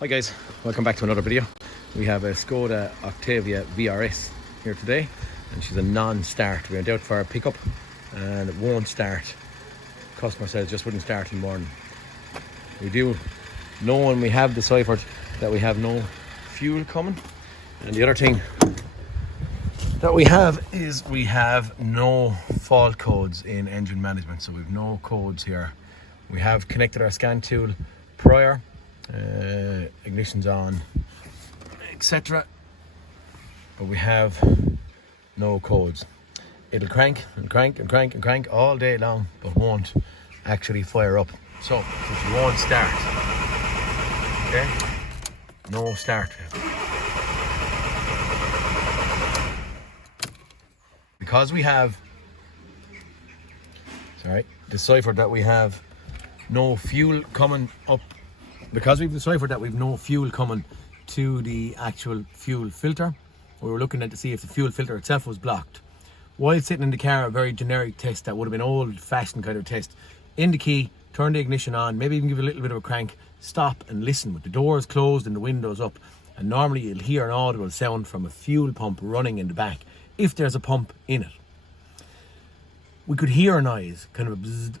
Hi guys, welcome back to another video. We have a Skoda Fabia VRS here today, and she's a non-start. We went out for a pickup and it won't start. Customer says it just wouldn't start in the morning. We do know, and we have deciphered that we have no fuel coming, and the other thing that we have is we have no fault codes in engine management, so we've no codes here. We have connected our scan tool prior, ignition's on, etc., but we have no codes. It'll crank and crank and crank and crank all day long, but won't actually fire up. So it won't start. Okay, no start. Because we have deciphered that we have no fuel coming up, because we've deciphered that we've no fuel coming to the actual fuel filter, we were looking at to see if the fuel filter itself was blocked. While sitting in the car, a very generic test that would have been old-fashioned kind of test. In the key, turn the ignition on, maybe even give it a little bit of a crank, stop and listen with the doors closed and the windows up, and normally you'll hear an audible sound from a fuel pump running in the back, if there's a pump in it. We could hear a noise, kind of a bzzz,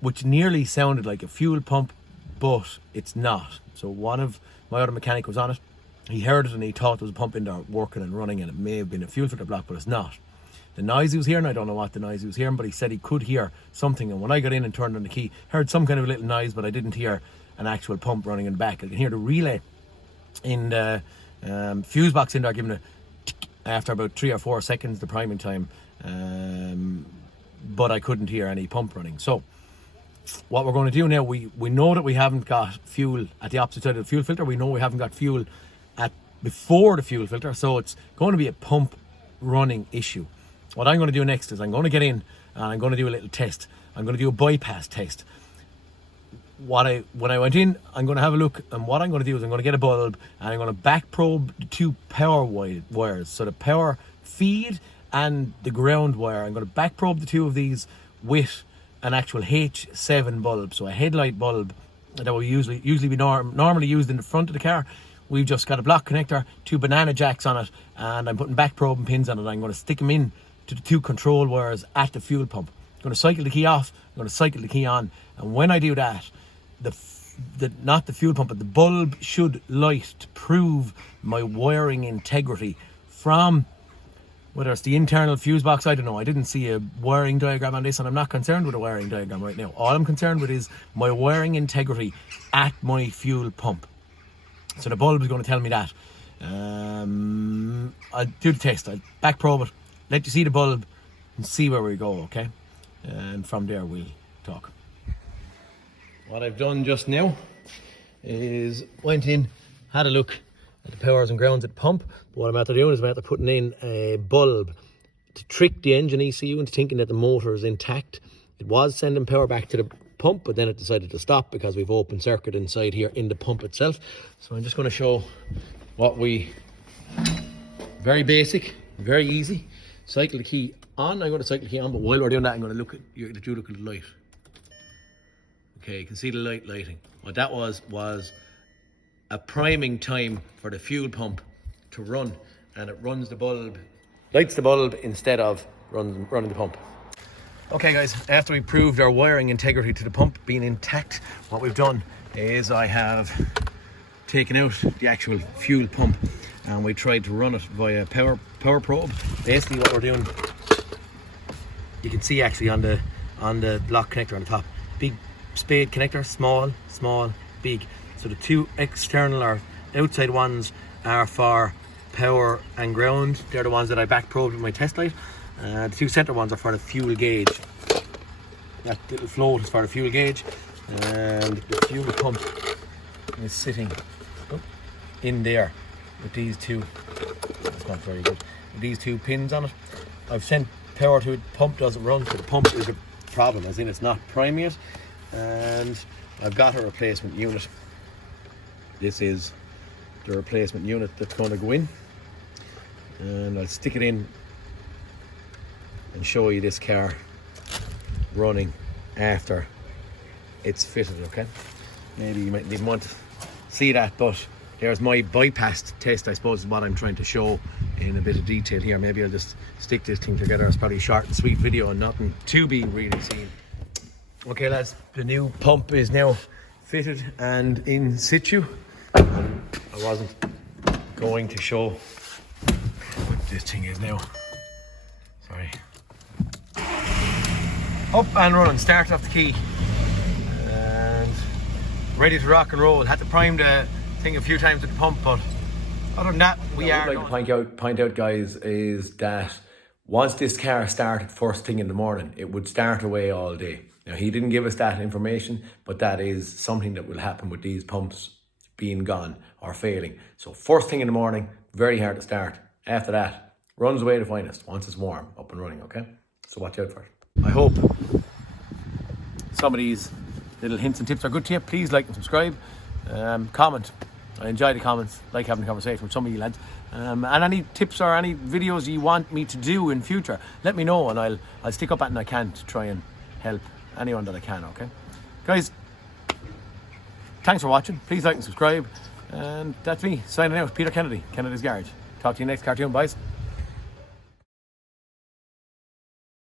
which nearly sounded like a fuel pump, but it's not. So one of my other mechanic was on it. He heard it and he thought there was a pump in there working and running, and it may have been a fuel filter block, but it's not. The noise he was hearing, I don't know what the noise he was hearing, but he said he could hear something. And when I got in and turned on the key, heard some kind of a little noise, but I didn't hear an actual pump running in the back. I could hear the relay in the fuse box in there giving a tick after about 3 or 4 seconds, the priming time. But I couldn't hear any pump running. So what we're going to do now, we know that we haven't got fuel at the opposite side of the fuel filter. We know we haven't got fuel before the fuel filter, so it's going to be a pump running issue. What I'm going to do next is I'm going to get in and I'm going to do a little test. I'm going to do a bypass test. When I went in, I'm going to have a look, and what I'm going to do is I'm going to get a bulb and I'm going to back probe the two power wires, so the power feed and the ground wire. I'm going to back probe the two of these with an actual H7 bulb, so a headlight bulb that will usually be normally used in the front of the car. We've just got a block connector, 2 banana jacks on it, and I'm putting back probing pins on it. I'm going to stick them in to the 2 control wires at the fuel pump. I'm going to cycle the key off, I'm going to cycle the key on, and when I do that, not the fuel pump, but the bulb should light to prove my wiring integrity from, whether it's the internal fuse box, I don't know. I didn't see a wiring diagram on this, and I'm not concerned with a wiring diagram right now. All I'm concerned with is my wiring integrity at my fuel pump. So the bulb is going to tell me that. I'll do the test. I'll back probe it, let you see the bulb, and see where we go, okay? And from there we'll talk. What I've done just now is went in, had a look at the powers and grounds at the pump. But what I'm after doing is I'm after putting in a bulb to trick the engine ECU into thinking that the motor is intact. It was sending power back to the pump, but then it decided to stop because we've open circuit inside here in the pump itself. So I'm just going to show what very basic, very easy. Cycle the key on. I'm going to cycle the key on, but while we're doing that, I'm going to look at the light. Okay, you can see the lighting. What that was a priming time for the fuel pump to run, and it runs the bulb, lights the bulb instead of running the pump. Okay guys, after we proved our wiring integrity to the pump being intact, what we've done is I have taken out the actual fuel pump and we tried to run it via power probe. Basically what we're doing, you can see actually on the block connector on the top, big spade connector, small, big. So the 2 external or outside ones are for power and ground. They're the ones that I back probed with my test light. The 2 center ones are for the fuel gauge. That little float is for the fuel gauge, and the fuel pump is sitting in there with these 2. That's not very good. With these 2 pins on it. I've sent power to it. Pump doesn't run, so the pump is a problem, as in it's not priming it. And I've got a replacement unit. This is the replacement unit that's going to go in, and I'll stick it in and show you this car running after it's fitted, okay? Maybe you might even want see that, but there's my bypass test, I suppose, is what I'm trying to show in a bit of detail here. Maybe I'll just stick this thing together. It's probably a short and sweet video and nothing to be really seen. Okay lads, the new pump is now fitted and in situ. And I wasn't going to show what this thing is now. Sorry. Up and running, start off the key. And ready to rock and roll. Had to prime the thing a few times with the pump, but other than that, we are. What I'd like to point out, guys, is that once this car started first thing in the morning, it would start away all day. Now, he didn't give us that information, but that is something that will happen with these pumps being gone or failing. So first thing in the morning, very hard to start. After that, runs away the finest once it's warm, up and running, okay? So watch out for it. I hope some of these little hints and tips are good to you. Please like and subscribe. Comment. I enjoy the comments, like having a conversation with some of you lads. And any tips or any videos you want me to do in future, let me know, and I'll stick up at it I can to try and help anyone that I can, okay? Guys, thanks for watching. Please like and subscribe. And that's me signing out, Peter Kennedy, Kennedy's Garage. Talk to you next cartoon, boys.